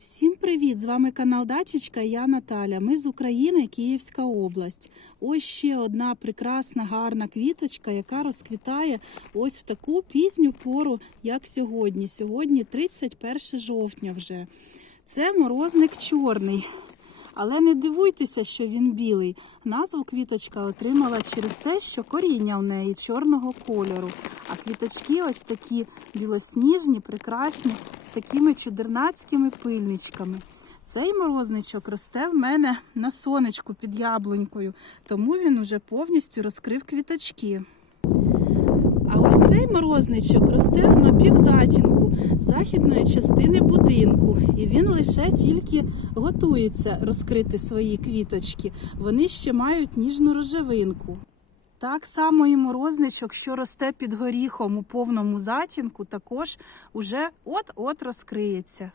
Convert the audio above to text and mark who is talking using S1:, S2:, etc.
S1: Всім привіт! З вами канал Дачечка. Я Наталя. Ми з України, Київська область. Ось ще одна прекрасна гарна квіточка, яка розквітає ось в таку пізню пору, як сьогодні. Сьогодні 31 жовтня вже. Це морозник чорний. Але не дивуйтеся, що він білий. Назву квіточка отримала через те, що коріння в неї чорного кольору. А квіточки ось такі білосніжні, прекрасні, з такими чудернацькими пильничками. Цей морозничок росте в мене на сонечку під яблунькою, тому він уже повністю розкрив квіточки. А ось цей морозничок росте на півзатінку західної частини будинку, і він лише тільки готується розкрити свої квіточки. Вони ще мають ніжну рожевинку. Так само і морозничок, що росте під горіхом у повному затінку, також уже от-от розкриється.